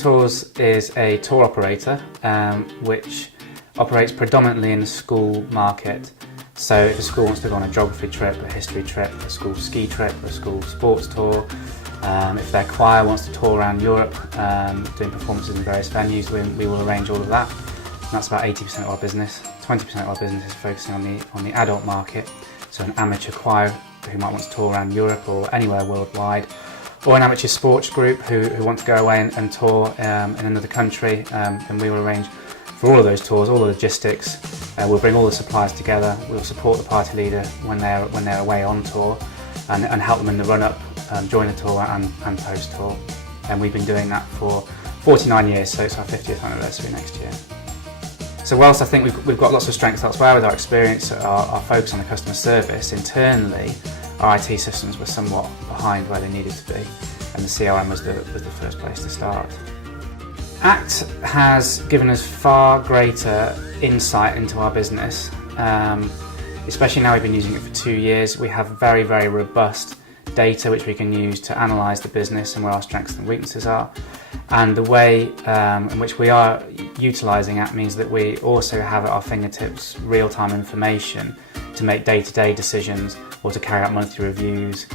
Tours is a tour operator which operates predominantly in the school market. So if a school wants to go on a geography trip, a history trip, a school ski trip, a school sports tour, if their choir wants to tour around Europe doing performances in various venues, we will arrange all of that. And that's about 80% of our business. 20% of our business is focusing on the adult market, so an amateur choir who might want to tour around Europe or anywhere worldwide, or an amateur sports group who want to go away and tour in another country, and we will arrange for all of those tours, all the logistics. We'll bring all the suppliers together, we'll support the party leader when they're away on tour and help them in the run-up, during the tour and post-tour. And we've been doing that for 49 years, so it's our 50th anniversary next year. So whilst I think we've got lots of strengths elsewhere with our experience, our focus on the customer service, internally our IT systems were somewhat behind where they needed to be, and the CRM was the first place to start. ACT has given us far greater insight into our business, especially now we've been using it for 2 years. We have very, very robust data which we can use to analyse the business and where our strengths and weaknesses are. And the way in which we are utilising ACT means that we also have at our fingertips real-time information to make day-to-day decisions, or to carry out monthly reviews,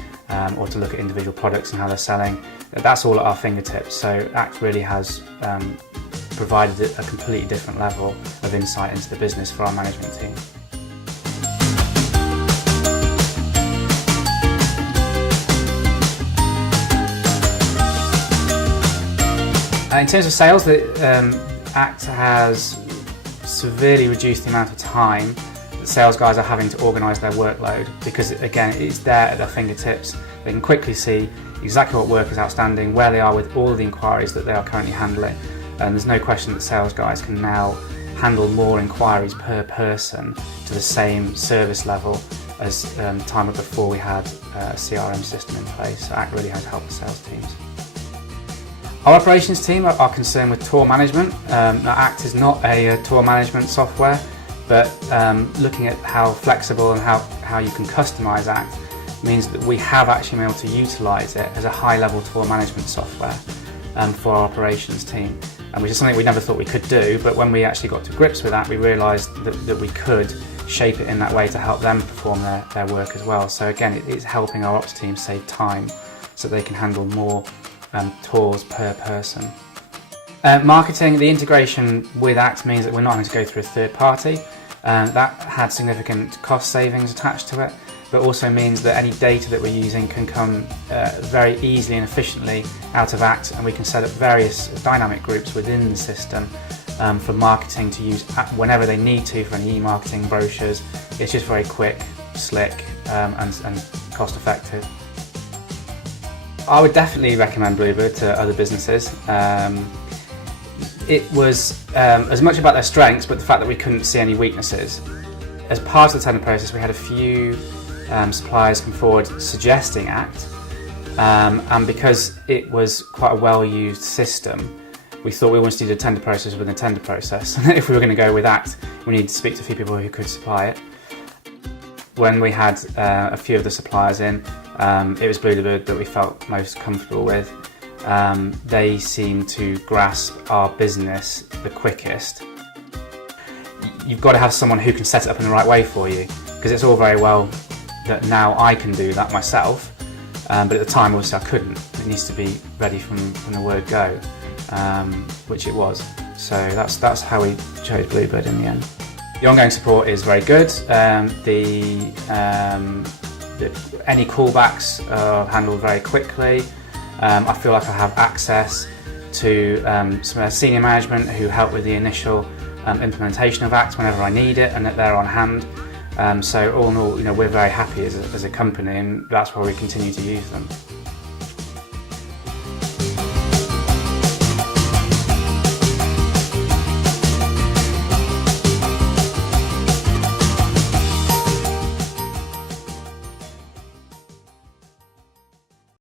or to look at individual products and how they're selling. That's all at our fingertips, so ACT really has provided a completely different level of insight into the business for our management team. In terms of sales, ACT has severely reduced the amount of time that sales guys are having to organise their workload, because again, it's there at their fingertips. They can quickly see exactly what work is outstanding, where they are with all of the inquiries that they are currently handling, and there's no question that sales guys can now handle more inquiries per person to the same service level as time before we had a CRM system in place. So ACT really has helped the sales teams. Our operations team are concerned with tour management. Now ACT is not a tour management software, but looking at how flexible and how you can customise ACT means that we have actually been able to utilise it as a high-level tour management software for our operations team, and which is something we never thought we could do, but when we actually got to grips with that, we realised that we could shape it in that way to help them perform their work as well. So again, it's helping our ops team save time so they can handle more tours per person. Marketing, the integration with ACT means that we're not having to go through a third party. That had significant cost savings attached to it, but also means that any data that we're using can come very easily and efficiently out of ACT, and we can set up various dynamic groups within the system for marketing to use whenever they need to for any e-marketing brochures. It's just very quick, slick and cost effective. I would definitely recommend Bluebird to other businesses. It was as much about their strengths, but the fact that we couldn't see any weaknesses. As part of the tender process, we had a few suppliers come forward suggesting ACT, and because it was quite a well-used system, we thought we wanted to do the tender process within the tender process. If we were going to go with ACT, we needed to speak to a few people who could supply it. When we had a few of the suppliers in, it was Bluebird that we felt most comfortable with. They seem to grasp our business the quickest. You've got to have someone who can set it up in the right way for you, because it's all very well that now I can do that myself, but at the time obviously I couldn't. It needs to be ready from the word go, which it was. So that's how we chose Bluebird in the end. The ongoing support is very good. Any callbacks are handled very quickly. I feel like I have access to some senior management who help with the initial implementation of ACT whenever I need it, and that they're on hand. So all in all, we're very happy as a company, and that's why we continue to use them.